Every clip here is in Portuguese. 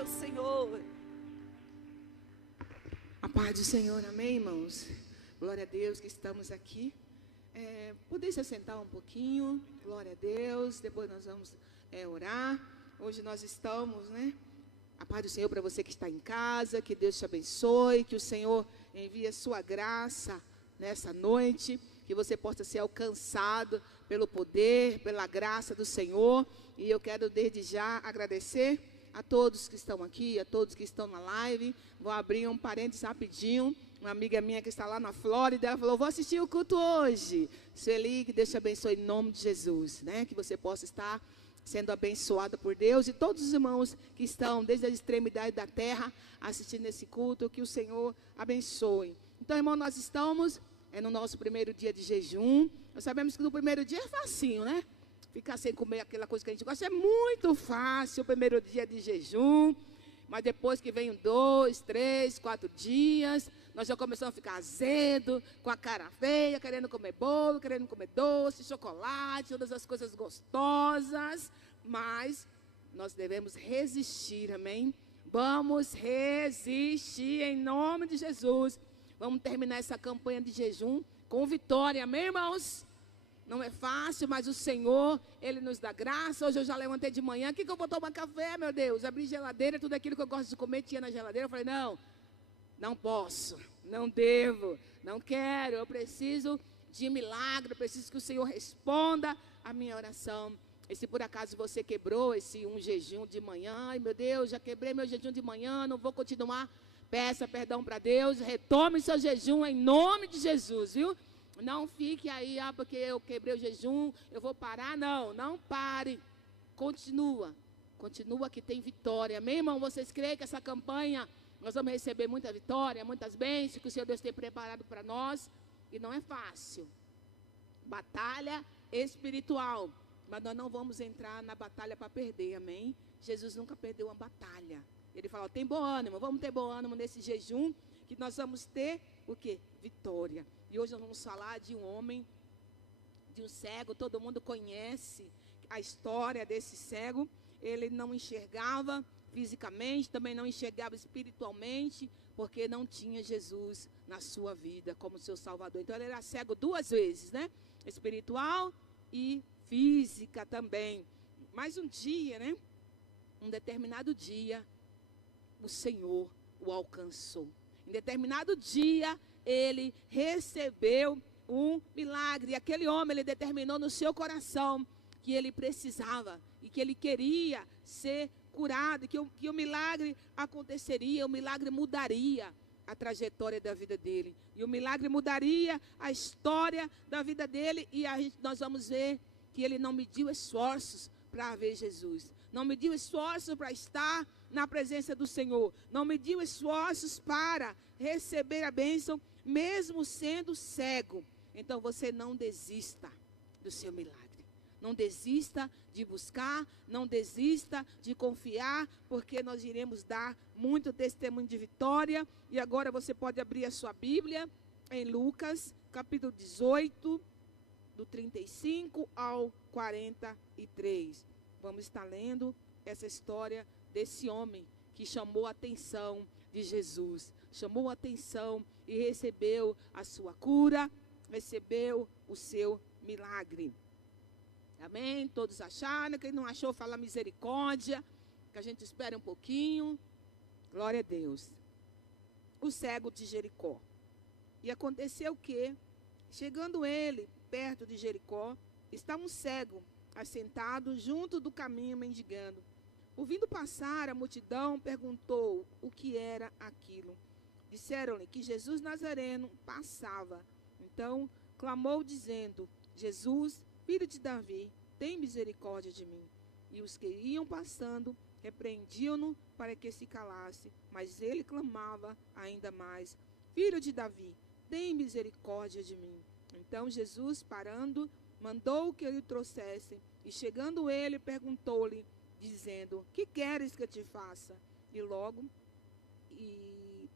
ao Senhor. A paz do Senhor, amém, irmãos? Glória a Deus que estamos aqui. Poder se assentar um pouquinho, glória a Deus. Depois nós vamos orar. Hoje nós estamos, A paz do Senhor para você que está em casa, que Deus te abençoe, que o Senhor envie a sua graça nessa noite, que você possa ser alcançado pelo poder, pela graça do Senhor. E eu quero desde já agradecer a todos que estão aqui, a todos que estão na live. Vou abrir um parênteses rapidinho. Uma amiga minha que está lá na Flórida, ela falou, vou assistir o culto hoje. Sueli, que Deus te abençoe em nome de Jesus, que você possa estar sendo abençoada por Deus. E todos os irmãos que estão desde a extremidade da terra assistindo esse culto, que o Senhor abençoe. Então, irmão, nós estamos no nosso primeiro dia de jejum. Nós sabemos que no primeiro dia é facinho, Ficar sem comer aquela coisa que a gente gosta é muito fácil, o primeiro dia de jejum. Mas depois que vem 2, 3, 4 dias, nós já começamos a ficar azedo, com a cara feia, querendo comer bolo, querendo comer doce, chocolate, todas as coisas gostosas. Mas nós devemos resistir, amém? Vamos resistir em nome de Jesus. Vamos terminar essa campanha de jejum com vitória, amém, irmãos? Não é fácil, mas o Senhor, Ele nos dá graça. Hoje eu já levantei de manhã, o que eu vou tomar café, meu Deus? Abri geladeira, tudo aquilo que eu gosto de comer tinha na geladeira. Eu falei, não posso, não devo, não quero. Eu preciso de milagre, eu preciso que o Senhor responda a minha oração. E se por acaso você quebrou um jejum de manhã, ai meu Deus, já quebrei meu jejum de manhã, não vou continuar. Peça perdão para Deus, retome seu jejum em nome de Jesus, viu? Não fique aí, porque eu quebrei o jejum, eu vou parar. Não pare. Continua que tem vitória. Amém, irmão? Vocês creem que essa campanha, nós vamos receber muita vitória, muitas bênçãos, que o Senhor Deus tem preparado para nós. E não é fácil. Batalha espiritual. Mas nós não vamos entrar na batalha para perder, amém? Jesus nunca perdeu uma batalha. Ele falou, tem bom ânimo, vamos ter bom ânimo nesse jejum, que nós vamos ter o quê? Vitória. E hoje nós vamos falar de um homem, de um cego. Todo mundo conhece a história desse cego. Ele não enxergava fisicamente, também não enxergava espiritualmente, porque não tinha Jesus na sua vida como seu Salvador. Então ele era cego 2 vezes, Espiritual e física também. Mas um dia, um determinado dia, o Senhor o alcançou. Em determinado dia, ele recebeu um milagre. E aquele homem, ele determinou no seu coração que ele precisava e que ele queria ser curado, que o milagre aconteceria, o milagre mudaria a trajetória da vida dele. E o milagre mudaria a história da vida dele. E nós vamos ver que ele não mediu esforços para ver Jesus. Não mediu esforços para estar na presença do Senhor. Não mediu esforços para receber a bênção, mesmo sendo cego. Então você não desista do seu milagre. Não desista de buscar, não desista de confiar, porque nós iremos dar muito testemunho de vitória. E agora você pode abrir a sua Bíblia em Lucas, capítulo 18, do 35 ao 43. Vamos estar lendo essa história desse homem que chamou a atenção de Jesus. Chamou a atenção e recebeu a sua cura, recebeu o seu milagre. Amém? Todos acharam? Quem não achou, fala misericórdia, que a gente espera um pouquinho. Glória a Deus. O cego de Jericó. E aconteceu que, chegando ele perto de Jericó, estava um cego assentado junto do caminho mendigando. Ouvindo passar a multidão, perguntou o que era aquilo. Disseram-lhe que Jesus Nazareno passava. Então clamou dizendo, Jesus, filho de Davi, tem misericórdia de mim. E os que iam passando repreendiam-no para que se calasse. Mas ele clamava ainda mais, filho de Davi, tem misericórdia de mim. Então Jesus, parando, mandou que lhe trouxessem. E chegando ele, perguntou-lhe, dizendo, que queres que eu te faça? E logo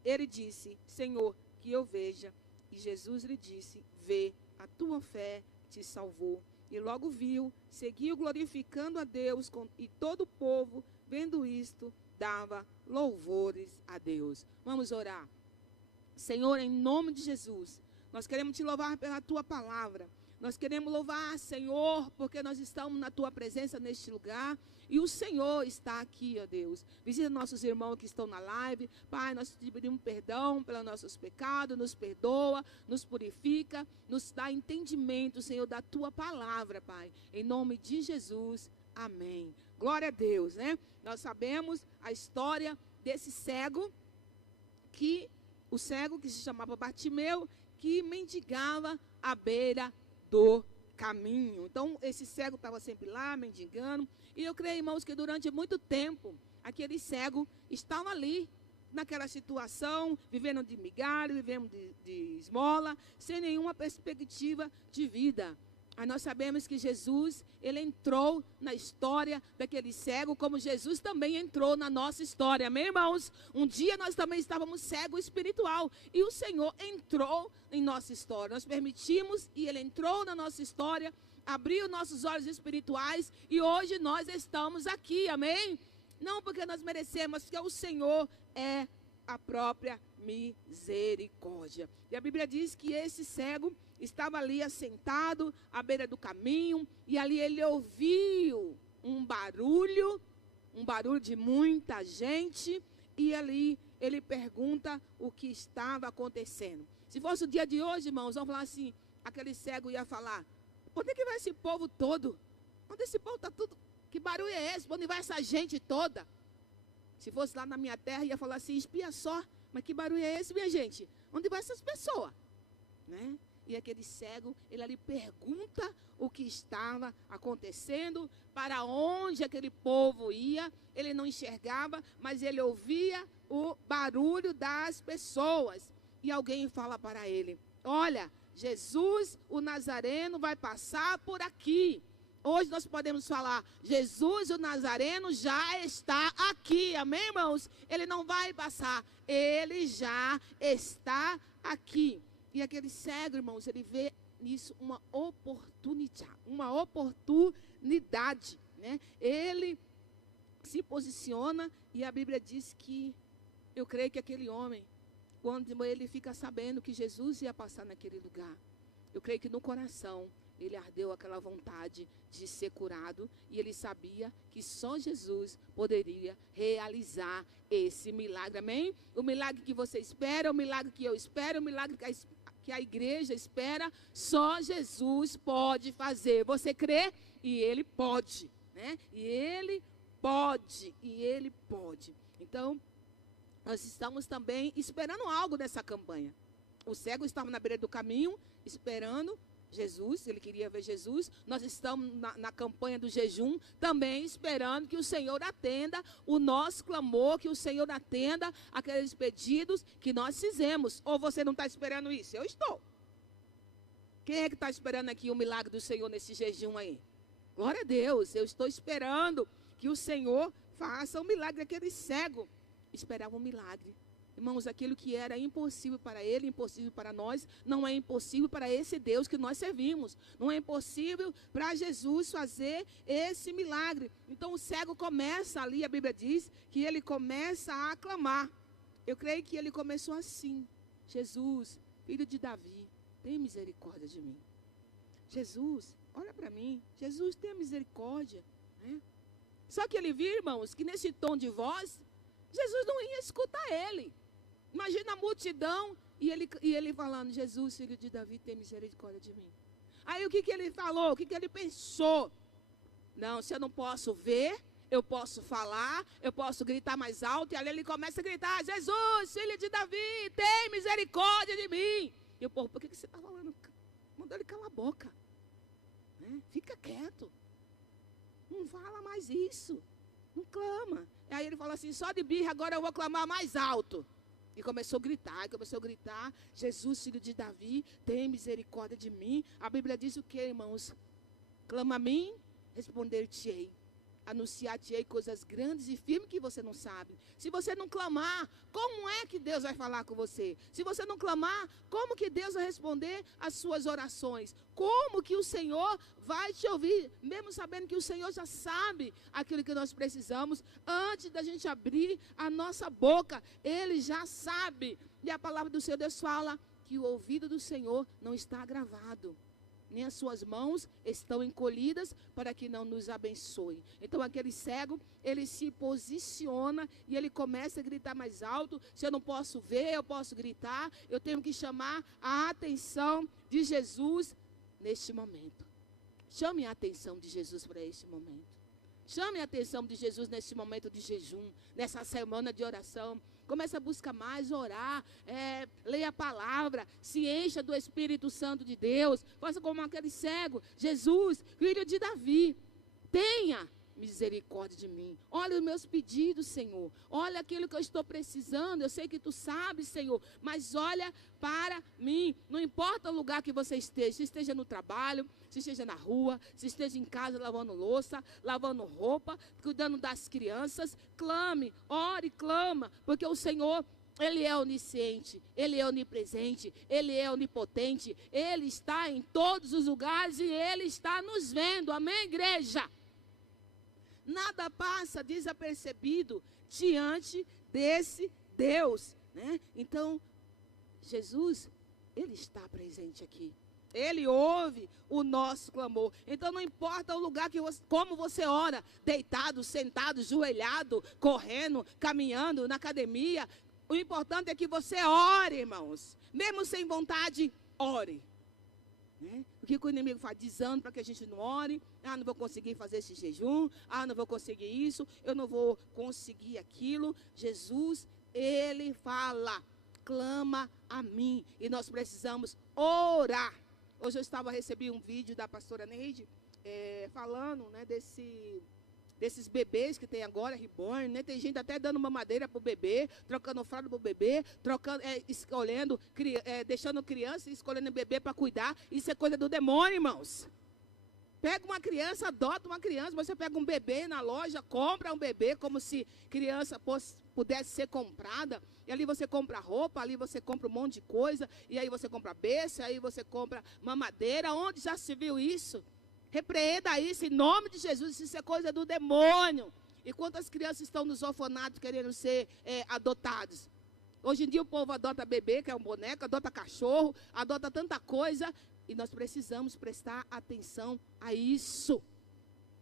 ele disse, Senhor, que eu veja. E Jesus lhe disse, vê, a tua fé te salvou. E logo viu, seguiu glorificando a Deus, e todo o povo, vendo isto, dava louvores a Deus. Vamos orar. Senhor, em nome de Jesus, nós queremos te louvar pela tua palavra. Nós queremos louvar, Senhor, porque nós estamos na tua presença neste lugar. E o Senhor está aqui, ó Deus. Visita nossos irmãos que estão na live. Pai, nós te pedimos perdão pelos nossos pecados. Nos perdoa, nos purifica, nos dá entendimento, Senhor, da tua palavra, Pai. Em nome de Jesus, amém. Glória a Deus, né? Nós sabemos a história desse cego, o cego que se chamava Bartimeu, que mendigava à beira do caminho. Então, esse cego estava sempre lá, mendigando. E eu creio, irmãos, que durante muito tempo, aquele cego estava ali, naquela situação, vivendo de migalha, vivendo de esmola, sem nenhuma perspectiva de vida. Aí nós sabemos que Jesus, ele entrou na história daquele cego, como Jesus também entrou na nossa história. Amém, irmãos? Um dia nós também estávamos cegos espiritual. E o Senhor entrou em nossa história. Nós permitimos e ele entrou na nossa história, abriu nossos olhos espirituais e hoje nós estamos aqui. Amém? Não porque nós merecemos, porque o Senhor é a própria misericórdia. E a Bíblia diz que esse cego estava ali assentado à beira do caminho, e ali ele ouviu um barulho de muita gente, e ali ele pergunta o que estava acontecendo. Se fosse o dia de hoje, irmãos, vamos falar assim, aquele cego ia falar: onde é que vai esse povo todo? Onde esse povo está tudo? Que barulho é esse? Onde vai essa gente toda? Se fosse lá na minha terra, ia falar assim: espia só, mas que barulho é esse, minha gente? Onde vai essas pessoas? Né? E aquele cego, ele ali pergunta o que estava acontecendo, para onde aquele povo ia. Ele não enxergava, mas ele ouvia o barulho das pessoas. E alguém fala para ele: olha, Jesus, o Nazareno, vai passar por aqui. Hoje nós podemos falar: Jesus, o Nazareno, já está aqui. Amém, irmãos? Ele não vai passar, ele já está aqui. E aquele cego, irmãos, ele vê nisso uma oportunidade, né? Ele se posiciona e a Bíblia diz que, eu creio que aquele homem, quando ele fica sabendo que Jesus ia passar naquele lugar, eu creio que no coração ele ardeu aquela vontade de ser curado, e ele sabia que só Jesus poderia realizar esse milagre. Amém? O milagre que você espera, o milagre que eu espero, o milagre que a igreja espera, só Jesus pode fazer. Você crê? E ele pode, né? E ele pode. Então, nós estamos também esperando algo dessa campanha. O cego estava na beira do caminho, esperando Jesus, ele queria ver Jesus. Nós estamos na campanha do jejum, também esperando que o Senhor atenda o nosso clamor, que o Senhor atenda aqueles pedidos que nós fizemos. Ou você não está esperando isso? Eu estou. Quem é que está esperando aqui o milagre do Senhor nesse jejum aí? Glória a Deus, eu estou esperando que o Senhor faça o milagre. Aquele cego esperava um milagre. Irmãos, aquilo que era impossível para ele, impossível para nós, não é impossível para esse Deus que nós servimos. Não é impossível para Jesus fazer esse milagre. Então o cego começa ali, a Bíblia diz, que ele começa a aclamar. Eu creio que ele começou assim: Jesus, filho de Davi, tem misericórdia de mim. Jesus, olha para mim. Jesus, tenha misericórdia. Né? Só que ele viu, irmãos, que nesse tom de voz, Jesus não ia escutar ele. Imagina a multidão e ele falando: Jesus, filho de Davi, tem misericórdia de mim. Aí o que ele falou? O que ele pensou? Não, se eu não posso ver, eu posso falar, eu posso gritar mais alto. E ali ele começa a gritar: Jesus, filho de Davi, tem misericórdia de mim. E o povo: por que você está falando? Mandou ele calar a boca. Né? Fica quieto. Não fala mais isso. Não clama. E aí ele falou assim: só de birra agora eu vou clamar mais alto. E começou a gritar: Jesus, filho de Davi, tem misericórdia de mim. A Bíblia diz o que, irmãos? Clama a mim, responder-te-ei. anunciar-te-ei coisas grandes e firmes que você não sabe. Se você não clamar, como é que Deus vai falar com você? Se você não clamar, como que Deus vai responder às suas orações? Como que o Senhor vai te ouvir? Mesmo sabendo que o Senhor já sabe aquilo que nós precisamos, antes da gente abrir a nossa boca, Ele já sabe. E a palavra do Senhor Deus fala que o ouvido do Senhor não está agravado, nem as suas mãos estão encolhidas para que não nos abençoe. Então aquele cego, ele se posiciona e ele começa a gritar mais alto. Se eu não posso ver, eu posso gritar. Eu tenho que chamar a atenção de Jesus neste momento. Chame a atenção de Jesus para este momento. Chame a atenção de Jesus nesse momento de jejum, nessa semana de oração. Comece a buscar mais, orar, leia a palavra, se encha do Espírito Santo de Deus. Faça como aquele cego. Jesus, filho de Davi, tenha misericórdia de mim. Olha os meus pedidos, Senhor. Olha aquilo que eu estou precisando. Eu sei que tu sabes, Senhor, mas olha para mim. Não importa o lugar que você esteja, se esteja no trabalho, se esteja na rua, se esteja em casa lavando louça, lavando roupa, cuidando das crianças, clame, ore, clama, porque o Senhor, Ele é onisciente, Ele é onipresente, Ele é onipotente, Ele está em todos os lugares e Ele está nos vendo. Amém, igreja? Nada passa desapercebido diante desse Deus, né? Então, Jesus, Ele está presente aqui. Ele ouve o nosso clamor. Então não importa o lugar que você, como você ora, deitado, sentado, joelhado, correndo, caminhando, na academia. O importante é que você ore, irmãos. Mesmo sem vontade, ore. Né? O que o inimigo faz? Dizendo para que a gente não ore. Ah, não vou conseguir fazer esse jejum. Ah, não vou conseguir isso. Eu não vou conseguir aquilo. Jesus, Ele fala, clama a mim. E nós precisamos orar. Hoje eu recebi um vídeo da pastora Neide, falando, né, desses bebês que tem agora, reborn, né? Tem gente até dando mamadeira para o bebê, trocando fralda para o bebê, escolhendo, deixando criança, escolhendo bebê para cuidar. Isso é coisa do demônio, irmãos. Pega uma criança, adota uma criança, você pega um bebê na loja, compra um bebê como se criança pudesse ser comprada. E ali você compra roupa, ali você compra um monte de coisa, e aí você compra berço, aí você compra mamadeira. Onde já se viu isso? Repreenda isso em nome de Jesus, isso é coisa do demônio. E quantas crianças estão nos orfanatos querendo ser adotados? Hoje em dia o povo adota bebê, que é um boneco, adota cachorro, adota tanta coisa. E nós precisamos prestar atenção a isso.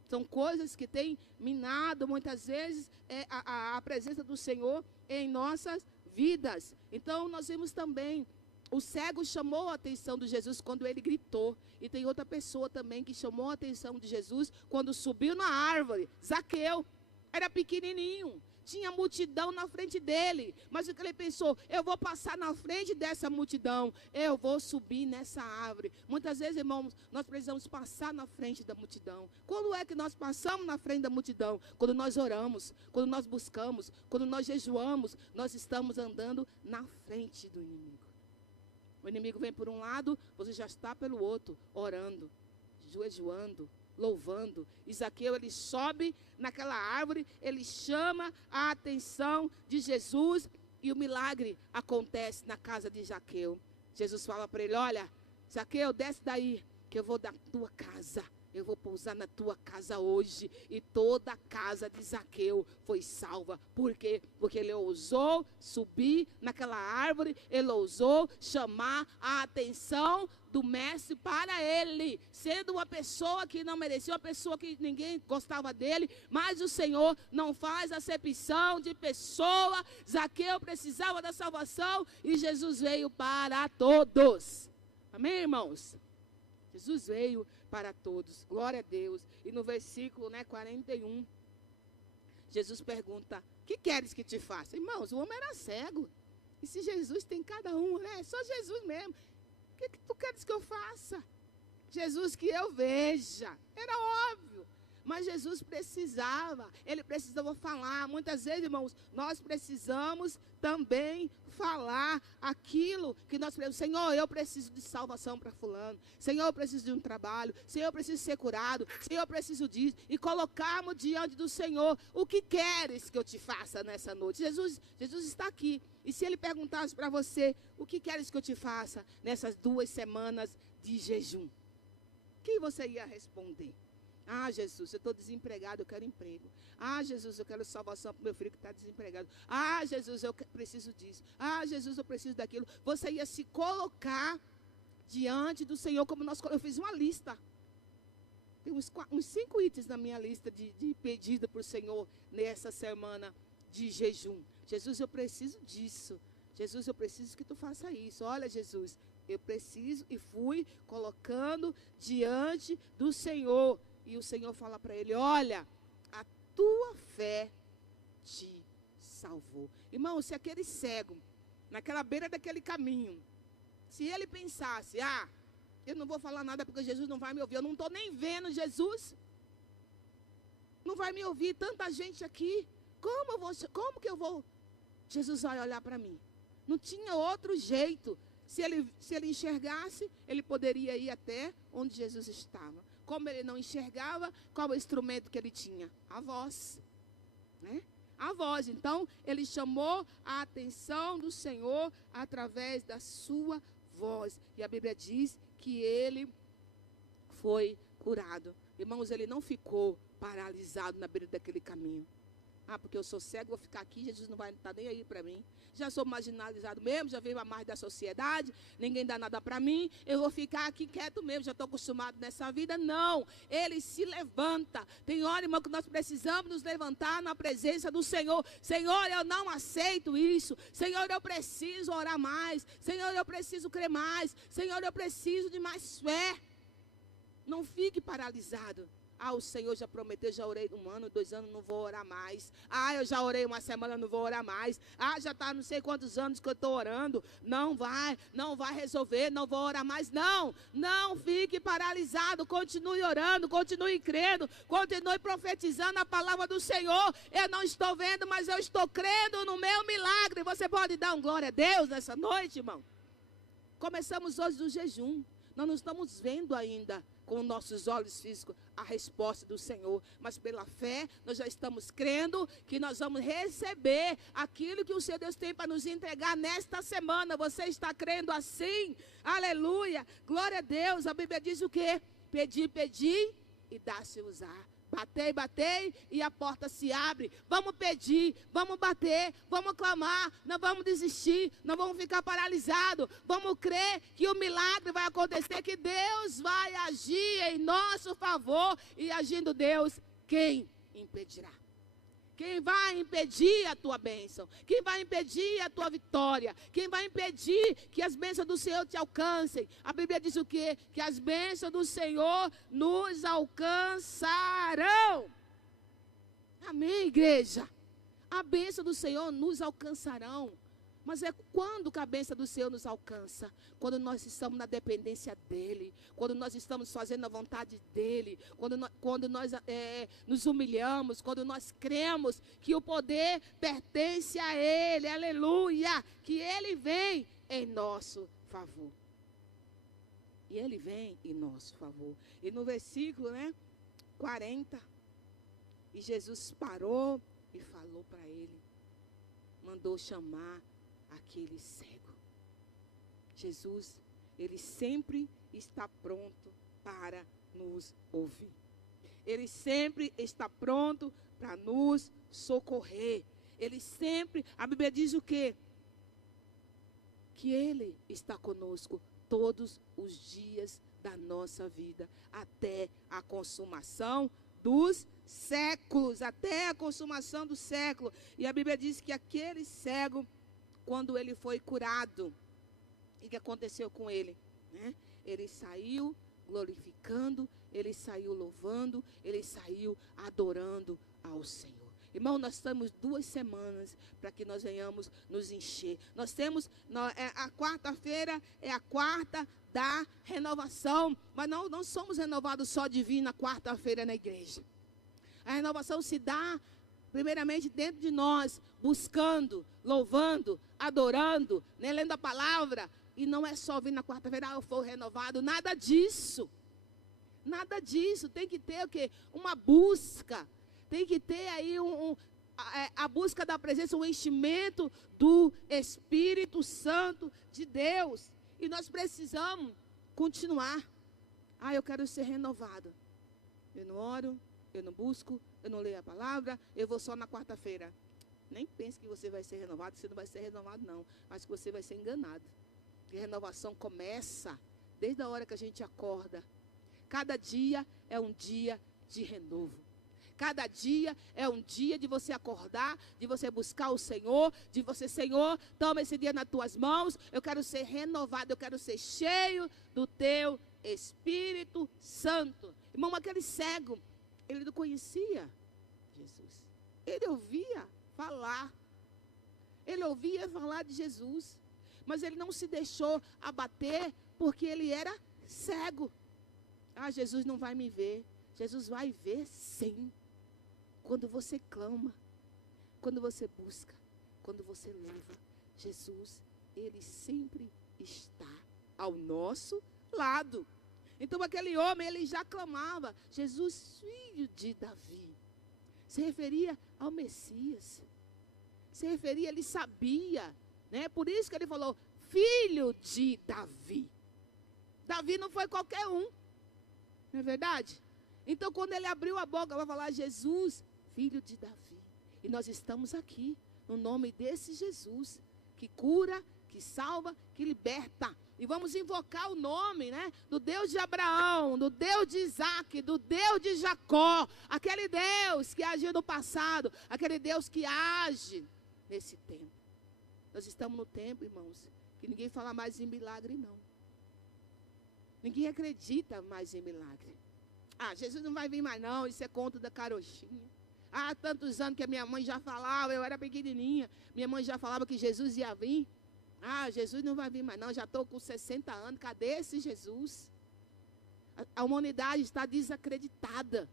São coisas que têm minado muitas vezes a presença do Senhor em nossas vidas. Então nós vimos também, o cego chamou a atenção de Jesus quando ele gritou. E tem outra pessoa também que chamou a atenção de Jesus quando subiu na árvore. Zaqueu, era pequenininho. Tinha multidão na frente dele, mas o que ele pensou? Eu vou passar na frente dessa multidão, eu vou subir nessa árvore. Muitas vezes, irmãos, nós precisamos passar na frente da multidão. Quando é que nós passamos na frente da multidão? Quando nós oramos, quando nós buscamos, quando nós jejuamos, nós estamos andando na frente do inimigo. O inimigo vem por um lado, você já está pelo outro, orando, jejuando, louvando. Zaqueu, ele sobe naquela árvore, ele chama a atenção de Jesus e o milagre acontece na casa de Zaqueu. Jesus fala para ele, olha, Zaqueu, desce daí, que eu vou da tua casa. Eu vou pousar na tua casa hoje. E toda a casa de Zaqueu foi salva. Por quê? Porque ele ousou subir naquela árvore. Ele ousou chamar a atenção do mestre para ele. Sendo uma pessoa que não merecia, uma pessoa que ninguém gostava dele. Mas o Senhor não faz acepção de pessoa. Zaqueu precisava da salvação. E Jesus veio para todos. Amém, irmãos? Jesus veio para todos, glória a Deus. E no versículo 41, Jesus pergunta, que queres que te faça? Irmãos, o homem era cego. E se Jesus tem cada um, né? Só Jesus mesmo. O que tu queres que eu faça? Jesus, que eu veja. Era óbvio. Mas Jesus precisava, ele precisava falar. Muitas vezes, irmãos, nós precisamos também falar aquilo que nós precisamos. Senhor, eu preciso de salvação para fulano. Senhor, eu preciso de um trabalho. Senhor, eu preciso ser curado. Senhor, eu preciso disso. E colocarmos diante do Senhor, o que queres que eu te faça nessa noite? Jesus está aqui. E se ele perguntasse para você, o que queres que eu te faça nessas 2 semanas de jejum? O que você ia responder? Ah, Jesus, eu estou desempregado, eu quero emprego. Ah, Jesus, eu quero salvação para o meu filho que está desempregado. Ah, Jesus, eu preciso disso. Ah, Jesus, eu preciso daquilo. Você ia se colocar diante do Senhor, como eu fiz uma lista. Tem uns 5 itens na minha lista de pedido para o Senhor nessa semana de jejum. Jesus, eu preciso disso. Jesus, eu preciso que tu faça isso. Olha, Jesus, eu preciso, e fui colocando diante do Senhor. E o Senhor fala para ele, olha, a tua fé te salvou. Irmão, se aquele cego, naquela beira daquele caminho, se ele pensasse, eu não vou falar nada porque Jesus não vai me ouvir, eu não estou nem vendo Jesus, não vai me ouvir, tanta gente aqui, como que eu vou? Jesus vai olhar para mim. Não tinha outro jeito. Se ele enxergasse, ele poderia ir até onde Jesus estava. Como ele não enxergava, qual o instrumento que ele tinha? A voz, né? A voz. Então, ele chamou a atenção do Senhor através da sua voz. E a Bíblia diz que ele foi curado. Irmãos, ele não ficou paralisado na beira daquele caminho. Porque eu sou cego, vou ficar aqui, Jesus não vai estar nem aí para mim. Já sou marginalizado mesmo, já venho a mais da sociedade, ninguém dá nada para mim, eu vou ficar aqui quieto mesmo, já estou acostumado nessa vida. Não, ele se levanta. Tem hora, irmão, que nós precisamos nos levantar na presença do Senhor. Senhor, eu não aceito isso. Senhor, eu preciso orar mais. Senhor, eu preciso crer mais. Senhor, eu preciso de mais fé. Não fique paralisado. O Senhor já prometeu, já orei 1 ano, 2 anos, não vou orar mais. Eu já orei 1 semana, não vou orar mais. Já está não sei quantos anos que eu estou orando. Não vai resolver, não vou orar mais. Não fique paralisado, continue orando, continue crendo, continue profetizando a palavra do Senhor. Eu não estou vendo, mas eu estou crendo no meu milagre. Você pode dar um glória a Deus nessa noite, irmão? Começamos hoje o jejum. Nós não estamos vendo ainda com nossos olhos físicos a resposta do Senhor, mas pela fé nós já estamos crendo que nós vamos receber aquilo que o Senhor Deus tem para nos entregar nesta semana. Você está crendo assim? Aleluia, glória a Deus. A Bíblia diz o quê? Pedi e dá-se-vos-á. Batei e a porta se abre. Vamos pedir, vamos bater, vamos clamar, não vamos desistir, não vamos ficar paralisados. Vamos crer que o milagre vai acontecer, que Deus vai agir em nosso favor. E agindo Deus, quem impedirá? Quem vai impedir a tua bênção? Quem vai impedir a tua vitória? Quem vai impedir que as bênçãos do Senhor te alcancem? A Bíblia diz o quê? Que as bênçãos do Senhor nos alcançarão. Amém, igreja? A bênção do Senhor nos alcançarão. Mas é quando que a bênção do Senhor nos alcança? Quando nós estamos na dependência dEle, quando nós estamos fazendo a vontade dEle, quando nós nos humilhamos, quando nós cremos que o poder pertence a Ele, aleluia, que Ele vem em nosso favor. E Ele vem em nosso favor. E no versículo 40, e Jesus parou e falou para ele, mandou chamar aquele cego. Jesus, ele sempre está pronto para nos ouvir. Ele sempre está pronto para nos socorrer. Ele sempre, a Bíblia diz o quê? Que Ele está conosco todos os dias da nossa vida, até a consumação dos séculos, até a consumação do século. E a Bíblia diz que aquele cego, quando ele foi curado, o que aconteceu com ele? Ele saiu glorificando, ele saiu louvando, ele saiu adorando ao Senhor. Irmão, nós estamos 2 semanas para que nós venhamos nos encher. Nós temos, a quarta-feira é a quarta da renovação, mas não somos renovados só de vir na quarta-feira na igreja. A renovação se dá, primeiramente, dentro de nós, buscando, louvando, adorando, né, lendo a palavra. E não é só vir na quarta-feira, eu fui renovado, nada disso. Nada disso, tem que ter o quê? Uma busca, tem que ter aí a busca da presença, o enchimento do Espírito Santo de Deus. E nós precisamos continuar. Eu quero ser renovado. Eu não oro, eu não busco, eu não leio a palavra, eu vou só na quarta-feira. Nem pense que você vai ser renovado, você não vai ser renovado não, mas que você vai ser enganado. Porque a renovação começa desde a hora que a gente acorda. Cada dia é um dia de renovo. Cada dia é um dia de você acordar, de você buscar o Senhor, de você, Senhor, toma esse dia nas tuas mãos, eu quero ser renovado, eu quero ser cheio do teu Espírito Santo. Irmão, aquele cego, ele não conhecia Jesus. Ele ouvia falar. Ele ouvia falar de Jesus. Mas ele não se deixou abater porque ele era cego. Jesus não vai me ver. Jesus vai ver sim. Quando você clama, quando você busca, quando você louva, Jesus, ele sempre está ao nosso lado. Então aquele homem, ele já clamava, Jesus, filho de Davi. Se referia ao Messias. Se referia, ele sabia, né? Por isso que ele falou, filho de Davi. Davi não foi qualquer um. Não é verdade? Então, quando ele abriu a boca, vai falar Jesus, filho de Davi. E nós estamos aqui, no nome desse Jesus, que cura, que salva, que liberta. E vamos invocar o nome, né? Do Deus de Abraão, do Deus de Isaac, do Deus de Jacó. Aquele Deus que agiu no passado, aquele Deus que age nesse tempo. Nós estamos no tempo, irmãos, que ninguém fala mais em milagre, não. Ninguém acredita mais em milagre. Jesus não vai vir mais não, isso é conto da carochinha. Há tantos anos que a minha mãe já falava, eu era pequenininha, minha mãe já falava que Jesus ia vir. Jesus não vai vir mais não, já estou com 60 anos, cadê esse Jesus? A humanidade está desacreditada.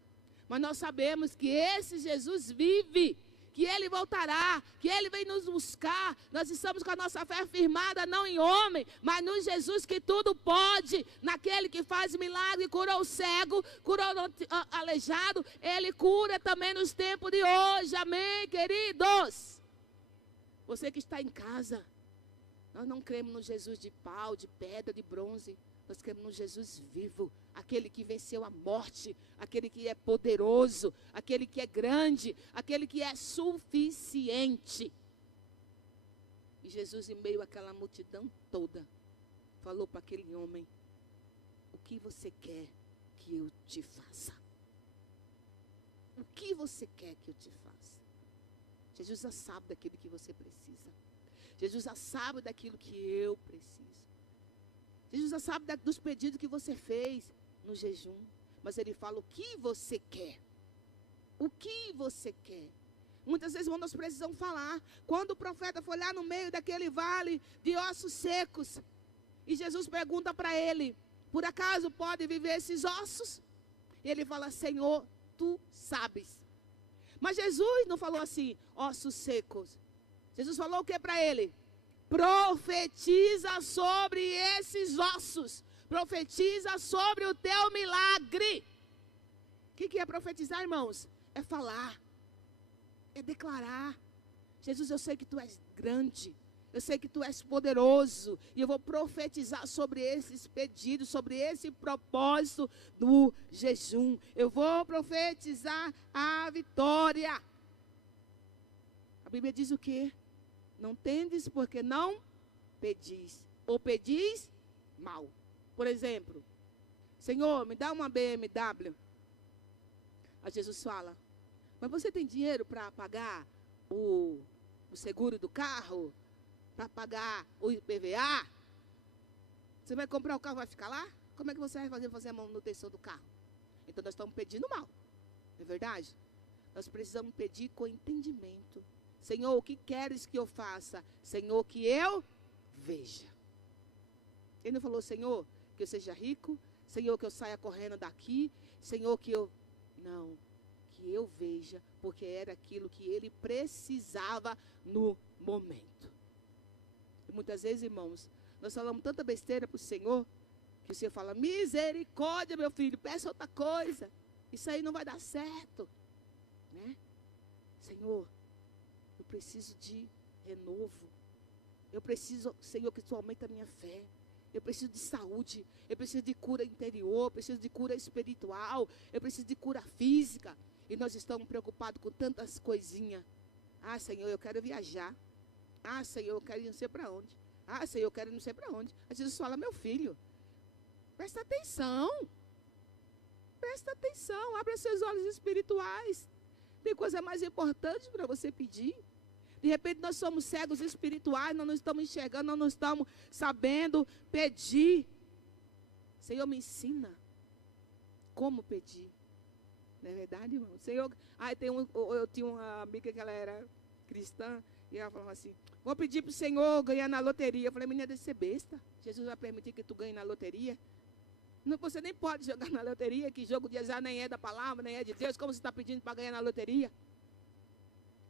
Mas nós sabemos que esse Jesus vive, que ele voltará, que ele vem nos buscar. Nós estamos com a nossa fé firmada não em homem, mas no Jesus que tudo pode, naquele que faz milagre, curou o cego, curou o aleijado, ele cura também nos tempos de hoje, amém, queridos? Você que está em casa, nós não cremos no Jesus de pau, de pedra, de bronze, nós cremos no Jesus vivo, aquele que venceu a morte, aquele que é poderoso, aquele que é grande, aquele que é suficiente. E Jesus, em meio àquela multidão toda, falou para aquele homem, o que você quer que eu te faça? O que você quer que eu te faça? Jesus já sabe daquilo que você precisa. Jesus já sabe daquilo que eu preciso. Jesus já sabe dos pedidos que você fez no jejum. Mas ele fala o que você quer. O que você quer. Muitas vezes nós precisamos falar. Quando o profeta foi lá no meio daquele vale de ossos secos. E Jesus pergunta para ele, por acaso pode viver esses ossos? E ele fala, Senhor, tu sabes. Mas Jesus não falou assim, ossos secos. Jesus falou o que para ele? Profetiza sobre esses ossos. Profetiza sobre o teu milagre. O que é profetizar, irmãos? É falar. É declarar. Jesus, eu sei que tu és grande. Eu sei que tu és poderoso. E eu vou profetizar sobre esses pedidos, sobre esse propósito do jejum. Eu vou profetizar a vitória. A Bíblia diz o quê? Não tendes porque não pedis. Ou pedis mal. Por exemplo, Senhor, me dá uma BMW. Aí Jesus fala, mas você tem dinheiro para pagar o seguro do carro? Para pagar o IPVA? Você vai comprar o carro e vai ficar lá? Como é que você vai fazer a manutenção do carro? Então nós estamos pedindo mal. Não é verdade? Nós precisamos pedir com entendimento. Senhor, o que queres que eu faça? Senhor, que eu veja. Ele não falou, Senhor, que eu seja rico. Senhor, que eu saia correndo daqui. Senhor, que eu... Não. que eu veja, porque era aquilo que ele precisava no momento. E muitas vezes, irmãos, nós falamos tanta besteira para o Senhor, que o Senhor fala, misericórdia, meu filho, peça outra coisa. Isso aí não vai dar certo. Né? Senhor, eu preciso de renovo. Eu preciso, Senhor, que Tu aumenta a minha fé. Eu preciso de saúde. Eu preciso de cura interior. Eu preciso de cura espiritual. Eu preciso de cura física. E nós estamos preocupados com tantas coisinhas. Ah, Senhor, eu quero viajar. Ah, Senhor, eu quero ir não sei para onde. Ah, Senhor, eu quero ir não sei para onde. Aí Jesus fala, meu filho, presta atenção. Presta atenção. Abra seus olhos espirituais. Tem coisa mais importante para você pedir. De repente nós somos cegos espirituais, nós não estamos enxergando, nós não estamos sabendo pedir. Senhor, me ensina como pedir. Não é verdade, irmão? Senhor, eu tinha uma amiga que ela era cristã, e ela falava assim, vou pedir para o Senhor ganhar na loteria. Eu falei, menina, deve ser besta. Jesus vai permitir que tu ganhe na loteria? Não, você nem pode jogar na loteria, que jogo de azar nem é da palavra, nem é de Deus. Como você está pedindo para ganhar na loteria?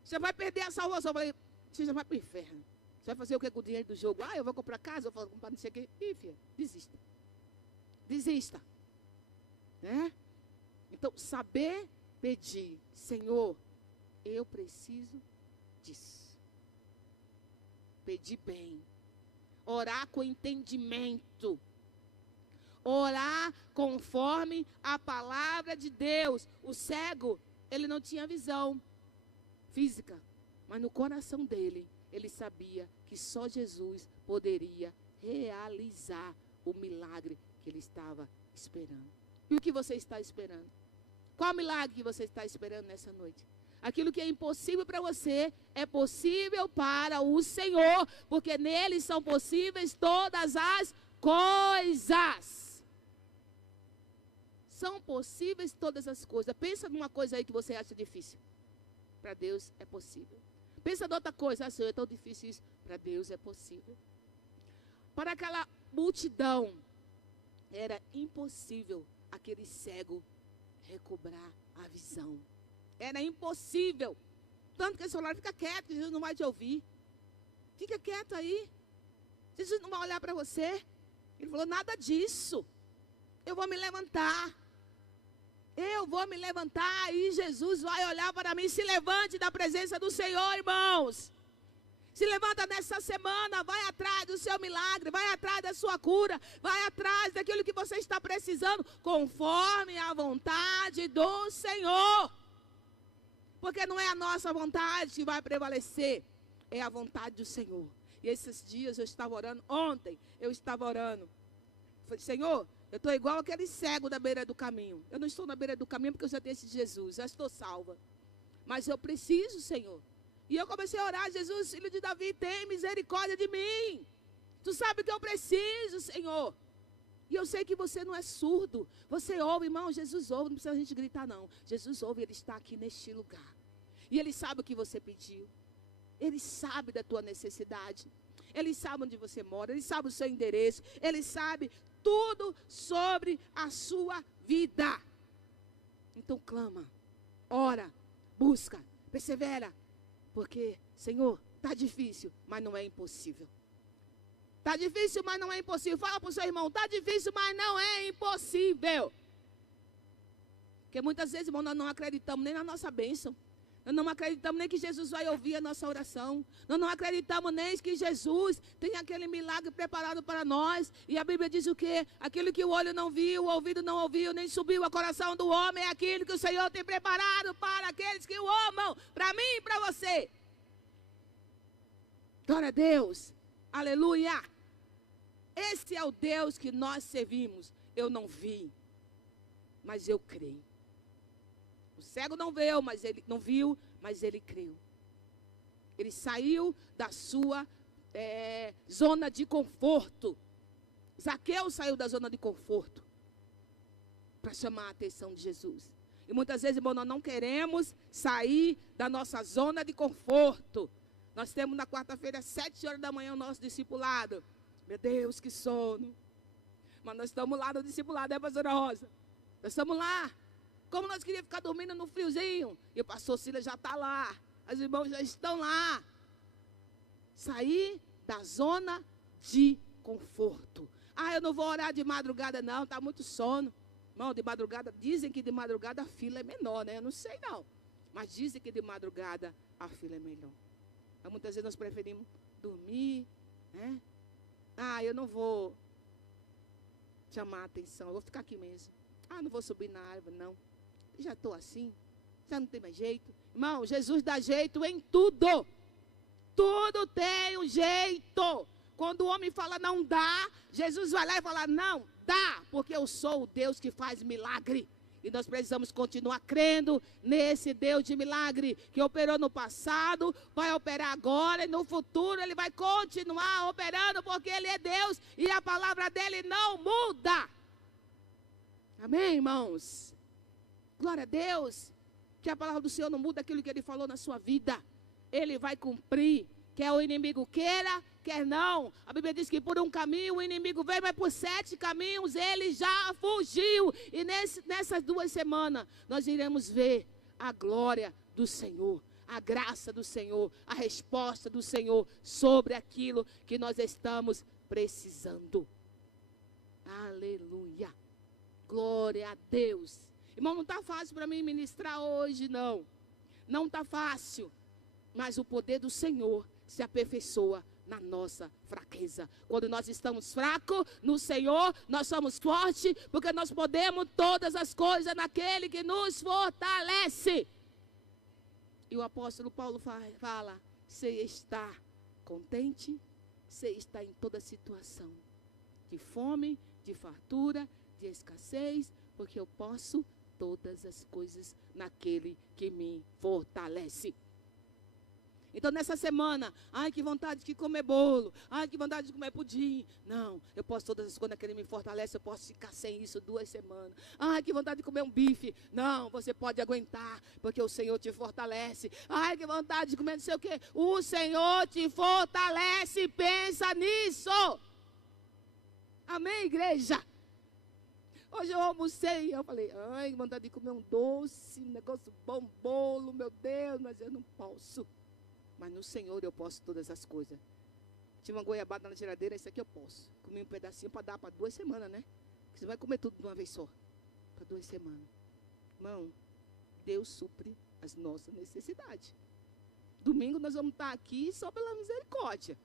Você vai perder a salvação. Eu falei, você já vai para o inferno. Você vai fazer o que com o dinheiro do jogo? Ah, eu vou comprar casa, eu vou comprar não sei o quê. Ih, filha, desista. Desista. Né? Então, saber pedir. Senhor, eu preciso disso. Pedir bem. Orar com entendimento. Orar conforme a palavra de Deus. O cego, ele não tinha visão física, mas no coração dele, ele sabia que só Jesus poderia realizar o milagre que ele estava esperando. E o que você está esperando? Qual milagre que você está esperando nessa noite? Aquilo que é impossível para você é possível para o Senhor, porque nele são possíveis todas as coisas. São possíveis todas as coisas. Pensa numa coisa aí que você acha difícil. Para Deus é possível. Pensa em outra coisa. Ah, Senhor, é tão difícil isso. Para Deus é possível. Para aquela multidão, era impossível aquele cego recobrar a visão. Era impossível. Tanto que eles falaram, fica quieto, Jesus não vai te ouvir. Fica quieto aí. Jesus não vai olhar para você. Ele falou, nada disso. Eu vou me levantar. Eu vou me levantar e Jesus vai olhar para mim. Se levante da presença do Senhor, irmãos. Se levanta nessa semana, vai atrás do seu milagre, vai atrás da sua cura, vai atrás daquilo que você está precisando, conforme a vontade do Senhor. Porque não é a nossa vontade que vai prevalecer, é a vontade do Senhor. E esses dias eu estava orando, ontem eu estava orando. Falei, Senhor, eu estou igual aquele cego da beira do caminho. Eu não estou na beira do caminho porque eu já tenho esse Jesus, já estou salva. Mas eu preciso, Senhor. E eu comecei a orar, Jesus, filho de Davi, tem misericórdia de mim. Tu sabe que eu preciso, Senhor. E eu sei que você não é surdo. Você ouve, irmão, Jesus ouve, não precisa a gente gritar não. Jesus ouve, Ele está aqui neste lugar. E Ele sabe o que você pediu. Ele sabe da tua necessidade. Ele sabe onde você mora, Ele sabe o seu endereço. Ele sabe tudo sobre a sua vida. Então clama, ora, busca, persevera. Porque, Senhor, está difícil, mas não é impossível. Está difícil, mas não é impossível. Fala para o seu irmão, está difícil, mas não é impossível. Porque muitas vezes, irmão, nós não acreditamos nem na nossa bênção. Nós não acreditamos nem que Jesus vai ouvir a nossa oração. Nós não acreditamos nem que Jesus tem aquele milagre preparado para nós. E a Bíblia diz o quê? Aquilo que o olho não viu, o ouvido não ouviu, nem subiu ao coração do homem, é aquilo que o Senhor tem preparado para aqueles que o amam, para mim e para você. Glória a Deus. Aleluia. Esse é o Deus que nós servimos. Eu não vi, mas eu creio. O cego não viu, mas ele creu. Ele saiu da sua zona de conforto. Zaqueu saiu da zona de conforto para chamar a atenção de Jesus. E muitas vezes, irmão, nós não queremos sair da nossa zona de conforto. Nós temos na quarta-feira, às 7 horas da manhã, o nosso discipulado. Meu Deus, que sono. Mas nós estamos lá no discipulado, pastora Rosa? Nós estamos lá. Como nós queríamos ficar dormindo no friozinho. E o pastor Silas já está lá. Os irmãos já estão lá. Sair da zona de conforto. Ah, eu não vou orar de madrugada não, está muito sono. Irmão, de madrugada, dizem que de madrugada a fila é menor, né? Eu não sei não. Mas dizem que de madrugada a fila é melhor. Então, muitas vezes nós preferimos dormir, né? Ah, eu não vou chamar a atenção, eu vou ficar aqui mesmo. Ah, não vou subir na árvore, não. Já estou assim, já não tem mais jeito. Irmão, Jesus dá jeito em tudo. Tudo tem um jeito. Quando o homem fala não dá, Jesus vai lá e fala não, dá, porque eu sou o Deus que faz milagre. E nós precisamos continuar crendo nesse Deus de milagre, que operou no passado, vai operar agora e no futuro ele vai continuar operando, porque ele é Deus e a palavra dele não muda. Amém, irmãos? Glória a Deus, que a palavra do Senhor não muda aquilo que ele falou na sua vida. Ele vai cumprir, quer o inimigo queira, quer não. A Bíblia diz que por um caminho o inimigo veio, mas por 7 caminhos ele já fugiu. E nessas 2 semanas nós iremos ver a glória do Senhor, a graça do Senhor, a resposta do Senhor sobre aquilo que nós estamos precisando. Aleluia. Glória a Deus. Irmão, não está fácil para mim ministrar hoje, não. Não está fácil. Mas o poder do Senhor se aperfeiçoa na nossa fraqueza. Quando nós estamos fracos no Senhor, nós somos fortes, porque nós podemos todas as coisas naquele que nos fortalece. E o apóstolo Paulo fala, você está contente, você está em toda situação, de fome, de fartura, de escassez, porque eu posso todas as coisas naquele que me fortalece. Então nessa semana, ai que vontade de comer bolo, ai que vontade de comer pudim. Não, eu posso todas as coisas naquele que me fortalece, eu posso ficar sem isso 2 semanas. Ai que vontade de comer um bife. Não, você pode aguentar, porque o Senhor te fortalece. Ai que vontade de comer não sei o quê. O Senhor te fortalece, pensa nisso. Amém, igreja? Hoje eu almocei, eu falei, ai, vontade de comer um doce, um negócio bom, bolo, meu Deus, mas eu não posso. Mas no Senhor eu posso todas as coisas. Tinha uma goiabada na geladeira, isso aqui eu posso. Comi um pedacinho para dar para 2 semanas, né? Você vai comer tudo de uma vez só, para 2 semanas. Irmão, Deus supre as nossas necessidades. Domingo nós vamos estar aqui só pela misericórdia,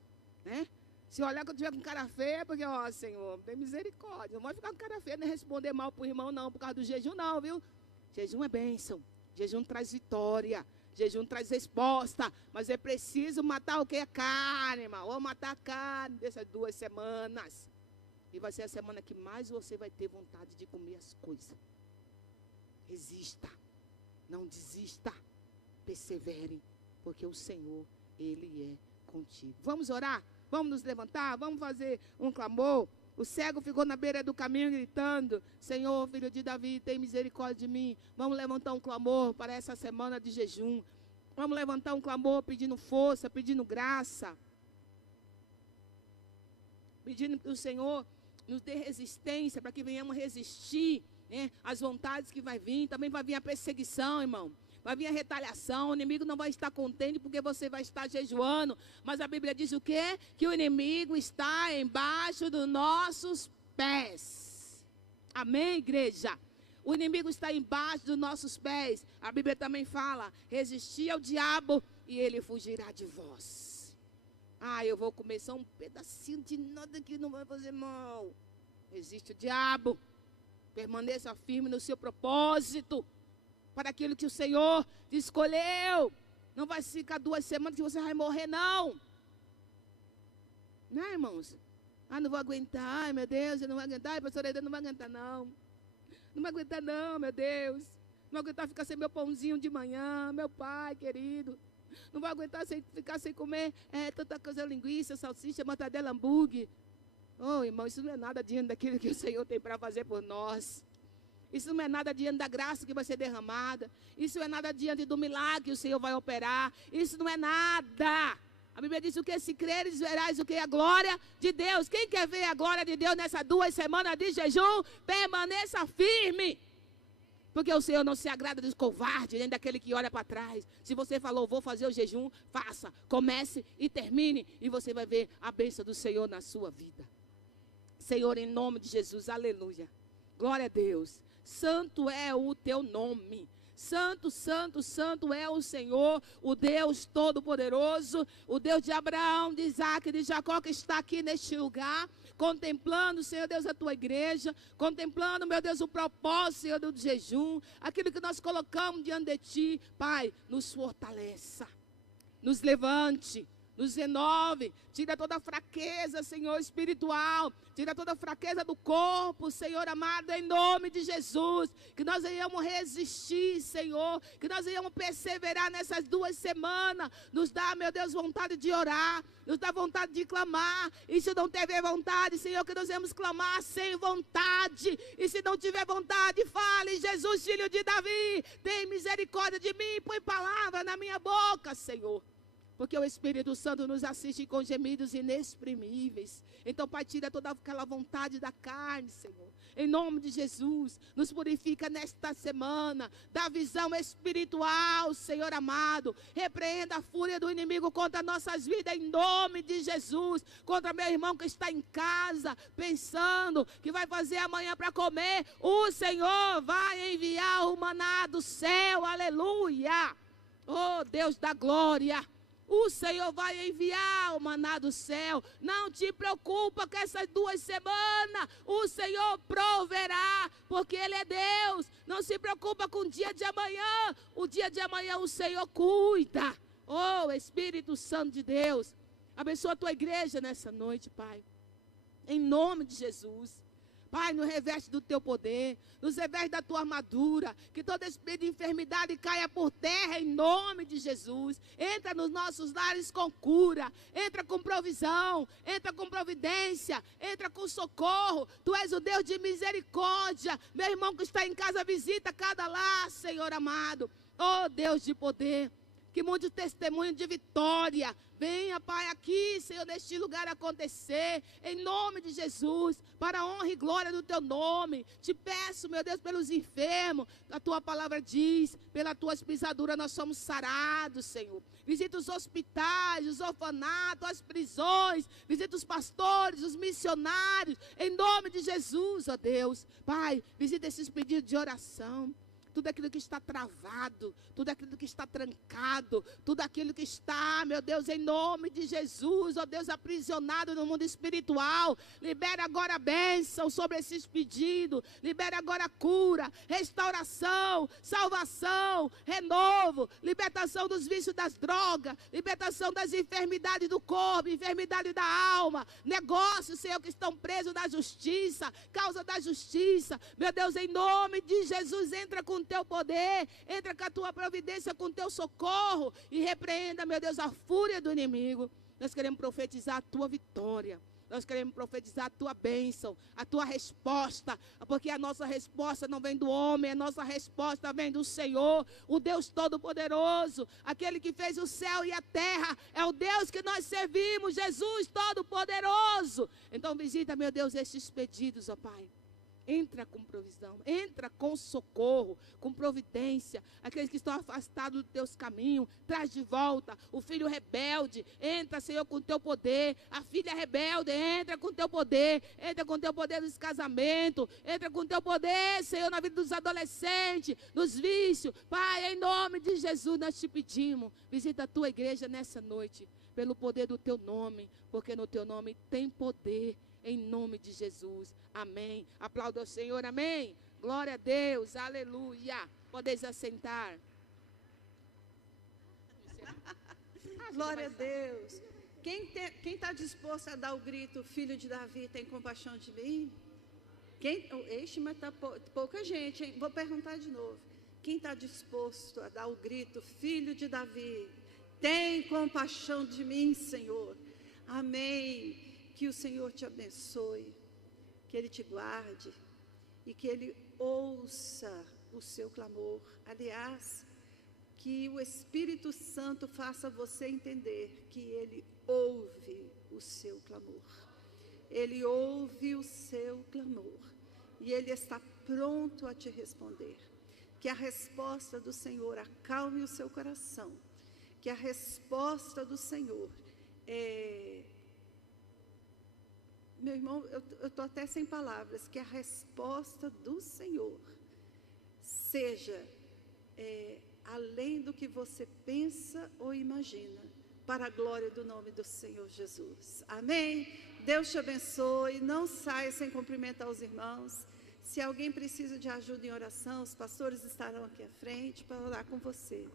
né? Se olhar que eu tiver com cara feia, porque, ó, Senhor, tem misericórdia. Não vai ficar com cara feia, nem responder mal para o irmão, não, por causa do jejum, não, viu? Jejum é bênção. Jejum traz vitória. Jejum traz resposta. Mas é preciso matar o que? A carne, irmão. Vou matar a carne dessas 2 semanas. E vai ser a semana que mais você vai ter vontade de comer as coisas. Resista. Não desista. Persevere. Porque o Senhor, Ele é contigo. Vamos orar? Vamos nos levantar, vamos fazer um clamor. O cego ficou na beira do caminho gritando, Senhor, filho de Davi, tem misericórdia de mim. Vamos levantar um clamor para essa semana de jejum. Vamos levantar um clamor pedindo força, pedindo graça. Pedindo que o Senhor nos dê resistência, para que venhamos resistir, né, às vontades que vai vir. Também vai vir a perseguição, irmão. Vai vir a retaliação, o inimigo não vai estar contente porque você vai estar jejuando. Mas a Bíblia diz o quê? Que o inimigo está embaixo dos nossos pés. Amém, igreja? O inimigo está embaixo dos nossos pés. A Bíblia também fala, resistir ao diabo e ele fugirá de vós. Ah, eu vou comer só um pedacinho de nada que não vai fazer mal. Resiste o diabo. Permaneça firme no seu propósito. Para aquilo que o Senhor te escolheu. Não vai ficar 2 semanas que você vai morrer, não. Né, irmãos? Ah, não vou aguentar. Ai, meu Deus, eu não vou aguentar. Ai, pastor, eu não vou aguentar, não. Não vou aguentar, não, meu Deus. Não vou aguentar ficar sem meu pãozinho de manhã, meu pai querido. Não vou aguentar ficar sem comer tanta coisa, linguiça, salsicha, mortadela, hambúrguer. Oh, irmão, isso não é nada diante daquilo que o Senhor tem para fazer por nós. Isso não é nada diante da graça que vai ser derramada. Isso não é nada diante do milagre que o Senhor vai operar. Isso não é nada. A Bíblia diz o que? Se creres, verás o que? A glória de Deus. Quem quer ver a glória de Deus nessas 2 semanas de jejum, permaneça firme. Porque o Senhor não se agrada dos covardes, nem daquele que olha para trás. Se você falou, vou fazer o jejum, faça. Comece e termine. E você vai ver a bênção do Senhor na sua vida. Senhor, em nome de Jesus, aleluia. Glória a Deus. Santo é o teu nome. Santo, santo, santo é o Senhor, o Deus Todo-Poderoso, o Deus de Abraão, de Isaac e de Jacó, que está aqui neste lugar, contemplando, Senhor Deus, a tua igreja, contemplando, meu Deus, o propósito, Senhor, do jejum, aquilo que nós colocamos diante de ti. Pai, nos fortaleça, nos levante, nos renove, tira toda a fraqueza, Senhor, espiritual, tira toda a fraqueza do corpo, Senhor amado, em nome de Jesus, que nós venhamos resistir, Senhor, que nós venhamos perseverar nessas 2 semanas, nos dá, meu Deus, vontade de orar, nos dá vontade de clamar, e se não tiver vontade, Senhor, que nós vamos clamar sem vontade, e se não tiver vontade, fale, Jesus, filho de Davi, tem misericórdia de mim, põe palavra na minha boca, Senhor. Porque o Espírito Santo nos assiste com gemidos inexprimíveis. Então, Pai, tira toda aquela vontade da carne, Senhor. Em nome de Jesus, nos purifica nesta semana. Dá visão espiritual, Senhor amado. Repreenda a fúria do inimigo contra nossas vidas, em nome de Jesus. Contra meu irmão que está em casa, pensando que vai fazer amanhã para comer. O Senhor vai enviar o maná do céu, aleluia. Oh, Deus da glória. O Senhor vai enviar o maná do céu. Não te preocupa com essas 2 semanas. O Senhor proverá, porque Ele é Deus. Não se preocupa com o dia de amanhã. O dia de amanhã o Senhor cuida. Oh, Espírito Santo de Deus, abençoa a tua igreja nessa noite, Pai. Em nome de Jesus. Pai, nos reveste do teu poder, nos reveste da tua armadura, que todo espírito de enfermidade caia por terra em nome de Jesus. Entra nos nossos lares com cura, entra com provisão, entra com providência, entra com socorro. Tu és o Deus de misericórdia. Meu irmão que está em casa, visita cada lar, Senhor amado. Oh, Deus de poder, que mude o testemunho de vitória. Venha, Pai, aqui, Senhor, neste lugar acontecer, em nome de Jesus, para a honra e glória do teu nome. Te peço, meu Deus, pelos enfermos, a tua palavra diz, pelas tuas pisaduras nós somos sarados, Senhor. Visita os hospitais, os orfanatos, as prisões, visita os pastores, os missionários, em nome de Jesus, ó Deus. Pai, visita esses pedidos de oração. Tudo aquilo que está travado, tudo aquilo que está trancado, tudo aquilo que está, meu Deus, em nome de Jesus, ó Deus, aprisionado no mundo espiritual, libera agora a bênção sobre esses pedidos, libera agora a cura, restauração, salvação, renovo, libertação dos vícios das drogas, libertação das enfermidades do corpo, enfermidade da alma, negócios, Senhor, que estão presos na justiça, causa da justiça, meu Deus, em nome de Jesus, entra com teu poder, entra com a tua providência, com teu socorro e repreenda, meu Deus, a fúria do inimigo. Nós queremos profetizar a tua vitória, nós queremos profetizar a tua bênção, a tua resposta, porque a nossa resposta não vem do homem, a nossa resposta vem do Senhor, o Deus Todo-Poderoso, aquele que fez o céu e a terra, é o Deus que nós servimos, Jesus Todo-Poderoso. Então visita, meu Deus, estes pedidos, ó Pai. Entra com provisão, entra com socorro, com providência. Aqueles que estão afastados dos teus caminhos, traz de volta. O filho rebelde, entra, Senhor, com teu poder. A filha rebelde, entra com teu poder. Entra com teu poder nos casamentos. Entra com teu poder, Senhor, na vida dos adolescentes, nos vícios. Pai, em nome de Jesus, nós te pedimos. Visita a tua igreja nessa noite, pelo poder do teu nome, porque no teu nome tem poder. Em nome de Jesus, amém. Aplauda ao Senhor, amém. Glória a Deus, aleluia. Podeis assentar. Glória a Deus. Quem está disposto a dar o grito, filho de Davi, tem compaixão de mim? Eixe, mas está pouca gente, hein? Vou perguntar de novo. Quem está disposto a dar o grito, filho de Davi, tem compaixão de mim, Senhor? Amém. Que o Senhor te abençoe, que Ele te guarde e que Ele ouça o seu clamor. Aliás, que o Espírito Santo faça você entender que Ele ouve o seu clamor. Ele ouve o seu clamor e Ele está pronto a te responder. que a resposta do Senhor acalme o seu coração, que a resposta do Senhor meu irmão, eu estou até sem palavras, que a resposta do Senhor seja além do que você pensa ou imagina, para a glória do nome do Senhor Jesus. Amém? Deus te abençoe. Não saia sem cumprimentar os irmãos. Se alguém precisa de ajuda em oração, os pastores estarão aqui à frente para orar com você.